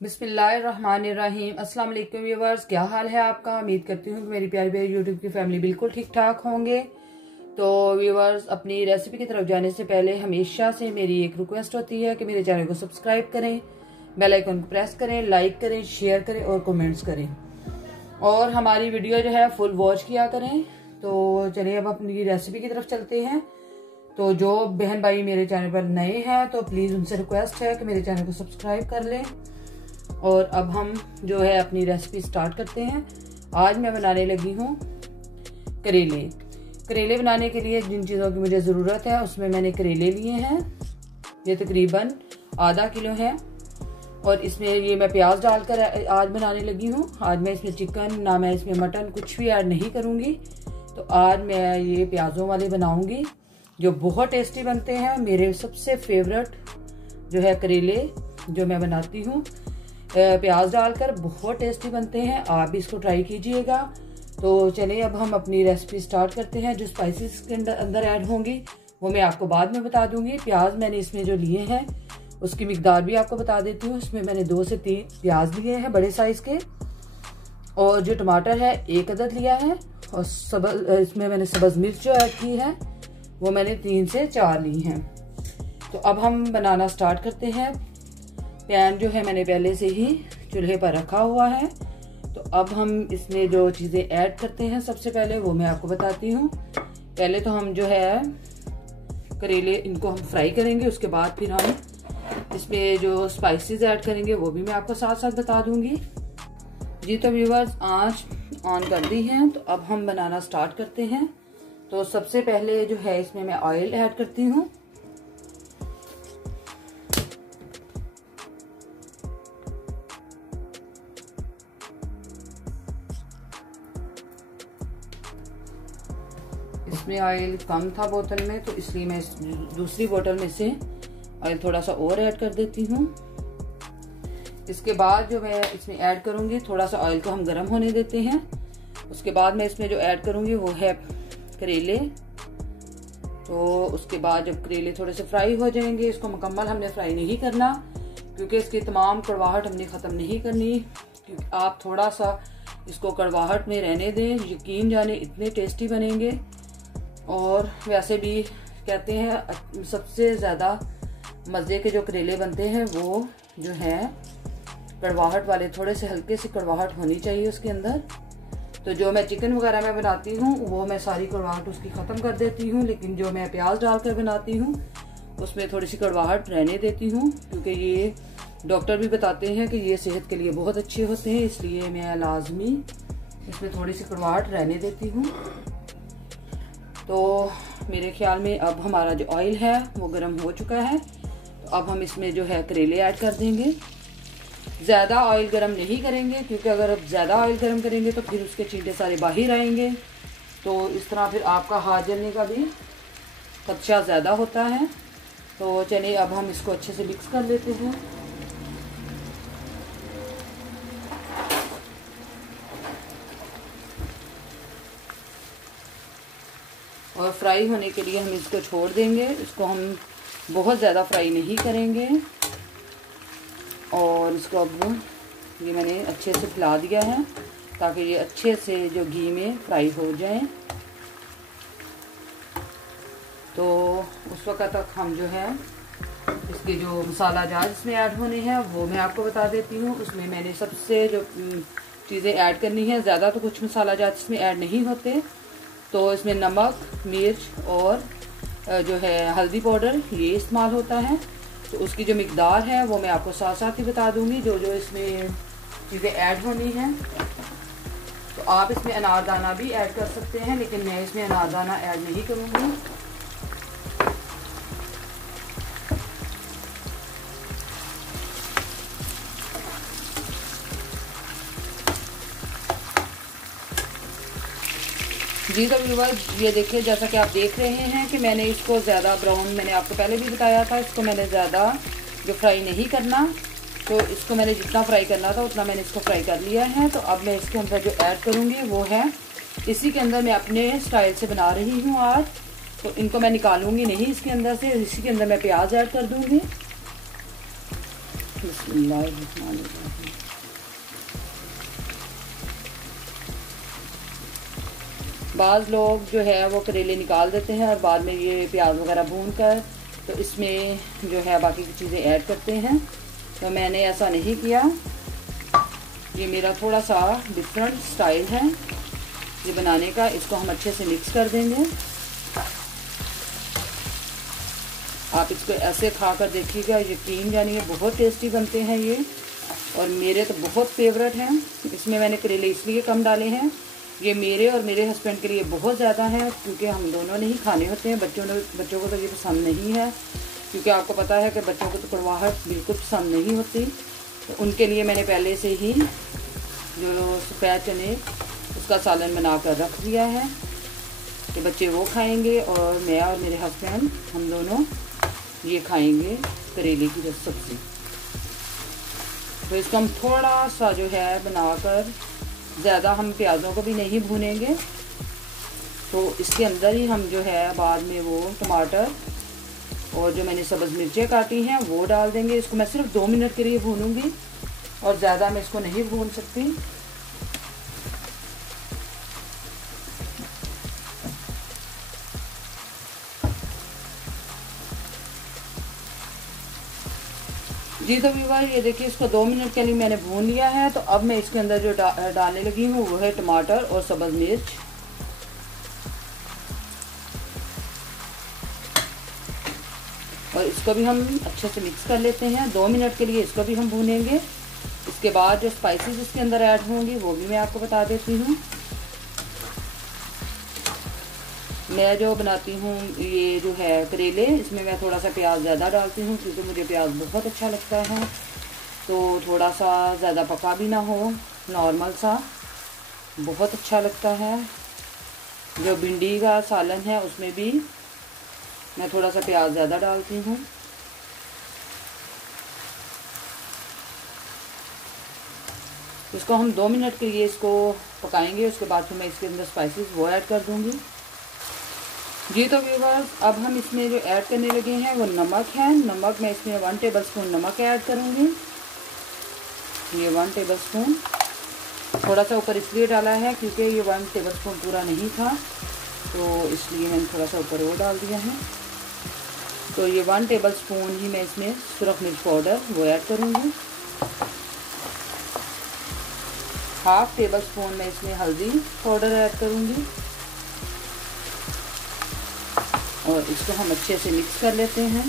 बिस्मिल्लाहिर्रहमानिर्रहीम। अस्सलाम वालेकुम व्यूअर्स, क्या हाल है आपका। उम्मीद करती हूँ कि मेरी प्यारी प्यारी यूट्यूब की फैमिली बिल्कुल ठीक ठाक होंगे। तो व्यूअर्स, अपनी रेसिपी की तरफ जाने से पहले हमेशा से मेरी एक रिक्वेस्ट होती है कि मेरे चैनल को सब्सक्राइब करें, बेल आइकन को प्रेस करें, लाइक करें, शेयर करें और कमेंट्स करें, और हमारी वीडियो जो है फुल वॉच किया करें। तो चलिए अब अपनी रेसिपी की तरफ चलते हैं। तो जो बहन भाई मेरे चैनल पर नए हैं तो प्लीज़ उनसे रिक्वेस्ट है कि मेरे चैनल को सब्सक्राइब कर लें। और अब हम जो है अपनी रेसिपी स्टार्ट करते हैं। आज मैं बनाने लगी हूँ करेले। करेले बनाने के लिए जिन चीज़ों की मुझे ज़रूरत है उसमें मैंने करेले लिए हैं, ये तकरीबन आधा किलो है। और इसमें ये मैं प्याज डालकर आज बनाने लगी हूँ। आज मैं इसमें चिकन ना मैं इसमें मटन कुछ भी ऐड नहीं करूँगी। तो आज मैं ये प्याज़ों वाले बनाऊँगी जो बहुत टेस्टी बनते हैं। मेरे सबसे फेवरेट जो है करेले जो मैं बनाती हूँ प्याज डालकर, बहुत टेस्टी बनते हैं। आप भी इसको ट्राई कीजिएगा। तो चलिए अब हम अपनी रेसिपी स्टार्ट करते हैं। जो स्पाइसेस के अंदर ऐड होंगी वो मैं आपको बाद में बता दूंगी। प्याज मैंने इसमें जो लिए हैं उसकी मिकदार भी आपको बता देती हूँ। इसमें मैंने 2 से 3 प्याज लिए हैं बड़े साइज के, और जो टमाटर है 1 अदद लिया है, और इसमें मैंने सब्ज मिर्च जो ऐड की है वो मैंने 3 से 4 ली हैं। तो अब हम बनाना स्टार्ट करते हैं। पैन जो है मैंने पहले से ही चूल्हे पर रखा हुआ है। तो अब हम इसमें जो चीज़ें ऐड करते हैं सबसे पहले वो मैं आपको बताती हूँ। पहले तो हम जो है करेले इनको हम फ्राई करेंगे, उसके बाद फिर हम इसमें जो स्पाइसेस ऐड करेंगे वो भी मैं आपको साथ साथ बता दूंगी। जी तो व्यूअर्स, आंच ऑन कर दी है। तो अब हम बनाना स्टार्ट करते हैं। तो सबसे पहले जो है इसमें मैं ऑयल ऐड करती हूँ। इसमें ऑयल कम था बोतल में, तो इसलिए मैं दूसरी बोतल में से ऑयल थोड़ा सा और ऐड कर देती हूँ। इसके बाद जो मैं इसमें ऐड करूँगी, थोड़ा सा ऑयल को हम गर्म होने देते हैं। उसके बाद मैं इसमें जो ऐड करूँगी वो है करेले। तो उसके बाद जब करेले थोड़े से फ्राई हो जाएंगे, इसको मुकम्मल हमने फ्राई नहीं करना क्योंकि इसकी तमाम कड़वाहट हमने ख़त्म नहीं करनी। क्योंकि आप थोड़ा सा इसको कड़वाहट में रहने दें, यकीन जाने इतने टेस्टी बनेंगे। और वैसे भी कहते हैं सबसे ज़्यादा मज़े के जो करेले बनते हैं वो जो है कड़वाहट वाले, थोड़े से हल्के सी कड़वाहट होनी चाहिए उसके अंदर। तो जो मैं चिकन वगैरह में बनाती हूँ वो मैं सारी कड़वाहट उसकी ख़त्म कर देती हूँ, लेकिन जो मैं प्याज डालकर बनाती हूँ उसमें थोड़ी सी कड़वाहट रहने देती हूँ। क्योंकि ये डॉक्टर भी बताते हैं कि ये सेहत के लिए बहुत अच्छे होते हैं, इसलिए मैं लाजमी इसमें थोड़ी सी कड़वाहट रहने देती हूँ। तो मेरे ख्याल में अब हमारा जो ऑयल है वो गर्म हो चुका है। तो अब हम इसमें जो है करेले ऐड कर देंगे। ज़्यादा ऑयल गर्म नहीं करेंगे क्योंकि अगर अब ज़्यादा ऑयल गर्म करेंगे तो फिर उसके चींटे सारे बाहर आएंगे, तो इस तरह फिर आपका हाथ जलने का भी खदशा ज़्यादा होता है। तो चलिए अब हम इसको अच्छे से मिक्स कर लेते हैं। और फ्राई होने के लिए हम इसको छोड़ देंगे, इसको हम बहुत ज़्यादा फ्राई नहीं करेंगे। और इसको अब ये मैंने अच्छे से फैला दिया है ताकि ये अच्छे से जो घी में फ्राई हो जाए। तो उस वक्त तक हम जो है इसके जो मसाला जार इसमें ऐड होने हैं वो मैं आपको बता देती हूँ। उसमें मैंने सबसे जो चीज़ें ऐड करनी है, ज़्यादा तो कुछ मसाला जार इसमें ऐड नहीं होते। तो इसमें नमक, मिर्च और जो है हल्दी पाउडर ये इस्तेमाल होता है। तो उसकी जो मिकदार है वो मैं आपको साथ साथ ही बता दूंगी जो जो इसमें चीज़ें ऐड होनी हैं। तो आप इसमें अनारदाना भी ऐड कर सकते हैं, लेकिन मैं इसमें अनारदाना ऐड नहीं करूँगी। जी तो व्यूअर्स, ये देखिए जैसा कि आप देख रहे हैं कि मैंने इसको ज़्यादा ब्राउन, मैंने आपको पहले भी बताया था, इसको मैंने ज़्यादा जो फ्राई नहीं करना। तो इसको मैंने जितना फ्राई करना था उतना मैंने इसको फ्राई कर लिया है। तो अब मैं इसके अंदर जो ऐड करूँगी वो है, इसी के अंदर मैं अपने स्टाइल से बना रही हूँ आज। तो इनको मैं निकालूंगी नहीं इसके अंदर से, इसी के अंदर मैं प्याज ऐड कर दूँगी। बिस्मिल्लाहिर्रहमानिर्रहीम। बाज़ लोग जो है वो करेले निकाल देते हैं और बाद में ये प्याज वगैरह भून कर तो इसमें जो है बाकी की चीज़ें ऐड करते हैं, तो मैंने ऐसा नहीं किया। ये मेरा थोड़ा सा डिफरेंट स्टाइल है ये बनाने का। इसको हम अच्छे से मिक्स कर देंगे। आप इसको ऐसे खा कर देखिएगा, यकीन जानिए बहुत टेस्टी बनते हैं ये, और मेरे तो बहुत फेवरेट हैं। इसमें मैंने करेले इसलिए कम डाले हैं, ये मेरे और मेरे हस्बैंड के लिए बहुत ज़्यादा है, क्योंकि हम दोनों ने ही खाने होते हैं। बच्चों को तो ये पसंद नहीं है, क्योंकि आपको पता है कि बच्चों को तो कड़वाहट बिल्कुल पसंद नहीं होती। तो उनके लिए मैंने पहले से ही जो सफ़ेद चने उसका सालन बना कर रख दिया है कि बच्चे वो खाएंगे और मैं और मेरे हस्बैंड हम दोनों ये खाएंगे करेले की सब्ज़ी। तो इसको हम थोड़ा सा जो है बनाकर, ज़्यादा हम प्याज़ों को भी नहीं भूनेंगे, तो इसके अंदर ही हम जो है बाद में वो टमाटर और जो मैंने सब्ज़ मिर्चें काटी हैं वो डाल देंगे। इसको मैं सिर्फ 2 मिनट के लिए भूनूंगी और ज़्यादा मैं इसको नहीं भून सकती। जी तो व्यूअर ये देखिए, इसको 2 मिनट के लिए मैंने भून लिया है। तो अब मैं इसके अंदर जो डालने लगी हूँ वो है टमाटर और सब्ज़ मिर्च। और इसको भी हम अच्छे से मिक्स कर लेते हैं। 2 मिनट के लिए इसको भी हम भूनेंगे। इसके बाद जो स्पाइसेस इसके अंदर ऐड होंगी वो भी मैं आपको बता देती हूँ। मैं जो बनाती हूँ ये जो है करेले, इसमें मैं थोड़ा सा प्याज ज़्यादा डालती हूँ, क्योंकि मुझे प्याज बहुत अच्छा लगता है। तो थोड़ा सा ज़्यादा पका भी ना हो, नॉर्मल सा बहुत अच्छा लगता है। जो भिंडी का सालन है उसमें भी मैं थोड़ा सा प्याज ज़्यादा डालती हूँ। इसको हम 2 मिनट के लिए इसको पकाएंगे। उसके बाद फिर मैं इसके अंदर स्पाइसेस वो ऐड कर दूँगी। जी तो व्यूअर्स, अब हम इसमें जो ऐड करने लगे हैं वो नमक है। नमक मैं इसमें 1 टेबलस्पून नमक ऐड करूँगी। ये 1 टेबलस्पून, थोड़ा सा ऊपर इसलिए डाला है क्योंकि ये 1 टेबलस्पून पूरा नहीं था, तो इसलिए मैंने थोड़ा सा ऊपर वो डाल दिया है। तो ये 1 टेबलस्पून ही मैं इसमें सुरख मिर्च पाउडर वो ऐड करूँगी। 1/2 टेबलस्पून मैं इसमें हल्दी पाउडर ऐड करूँगी। और इसको हम अच्छे से मिक्स कर लेते हैं।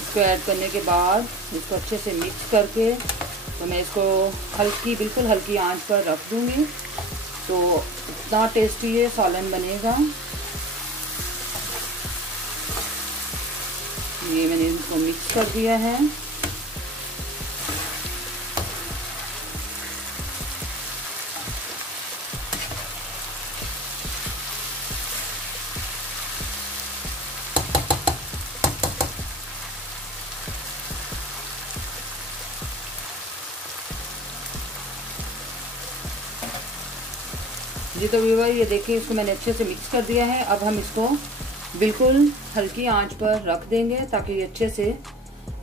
इसको ऐड करने के बाद इसको अच्छे से मिक्स करके तो मैं इसको बिल्कुल हल्की आंच पर रख दूँगी। तो इतना टेस्टी ये सालन बनेगा। ये मैंने इसको मिक्स कर दिया है। जी तो व्यूअर ये देखिए, इसको मैंने अच्छे से मिक्स कर दिया है। अब हम इसको बिल्कुल हल्की आंच पर रख देंगे ताकि ये अच्छे से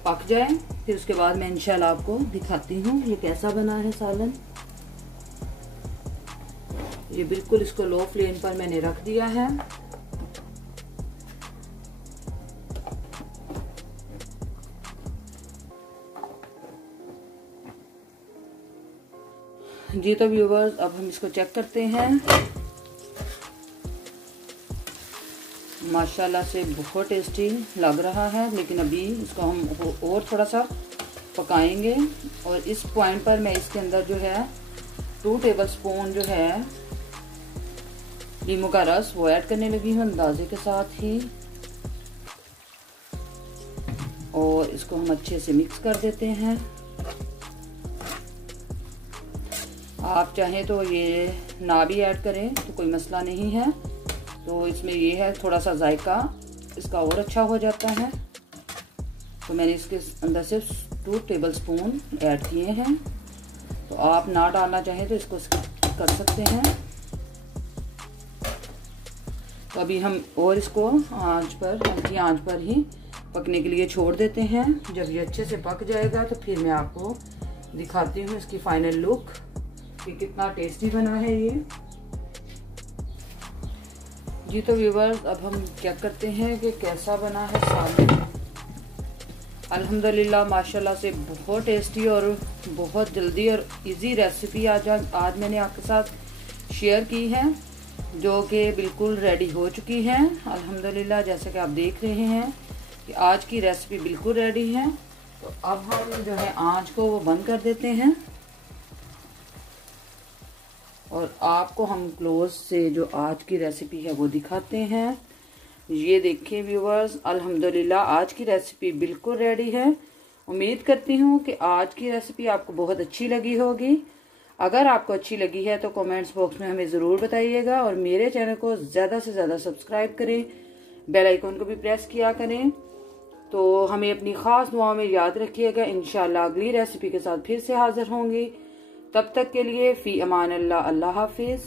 पक जाए। फिर उसके बाद मैं इंशाल्लाह आपको दिखाती हूँ ये कैसा बना है सालन। ये बिल्कुल इसको लो फ्लेम पर मैंने रख दिया है। जी तो व्यूअर्स, अब हम इसको चेक करते हैं। माशाल्लाह से बहुत टेस्टी लग रहा है, लेकिन अभी इसको हम और थोड़ा सा पकाएंगे। और इस पॉइंट पर मैं इसके अंदर जो है 2 टेबलस्पून जो है नींबू का रस वो ऐड करने लगी हूँ अंदाजे के साथ ही। और इसको हम अच्छे से मिक्स कर देते हैं। आप चाहें तो ये ना भी ऐड करें तो कोई मसला नहीं है। तो इसमें ये है थोड़ा सा जायका इसका और अच्छा हो जाता है। तो मैंने इसके अंदर सिर्फ 2 टेबलस्पून ऐड किए हैं। तो आप ना डालना चाहें तो इसको कर सकते हैं। तो अभी हम और इसको आंच पर, हल्की आंच पर ही पकने के लिए छोड़ देते हैं। जब ये अच्छे से पक जाएगा तो फिर मैं आपको दिखाती हूँ इसकी फाइनल लुक कि कितना टेस्टी बना है ये। जी तो व्यूअर्स, अब हम चेक करते हैं कि कैसा बना है सालन। अल्हम्दुलिल्लाह माशाल्लाह से बहुत टेस्टी और बहुत जल्दी और इजी रेसिपी आज मैंने आपके साथ शेयर की है, जो कि बिल्कुल रेडी हो चुकी है अल्हम्दुलिल्लाह। जैसे कि आप देख रहे हैं कि आज की रेसिपी बिल्कुल रेडी है। तो अब हम जो है आंच को वो बंद कर देते हैं और आपको हम क्लोज से जो आज की रेसिपी है वो दिखाते हैं। ये देखिए व्यूअर्स, अल्हम्दुलिल्लाह आज की रेसिपी बिल्कुल रेडी है। उम्मीद करती हूँ कि आज की रेसिपी आपको बहुत अच्छी लगी होगी। अगर आपको अच्छी लगी है तो कमेंट्स बॉक्स में हमें ज़रूर बताइएगा और मेरे चैनल को ज़्यादा से ज़्यादा सब्सक्राइब करें, बेल आइकन को भी प्रेस किया करें। तो हमें अपनी ख़ास दुआओं में याद रखिएगा। इंशाल्लाह अगली रेसिपी के साथ फिर से हाजिर होंगी। तब तक के लिए फ़ी अमान अल्लाह, अल्लाह हाफिज़।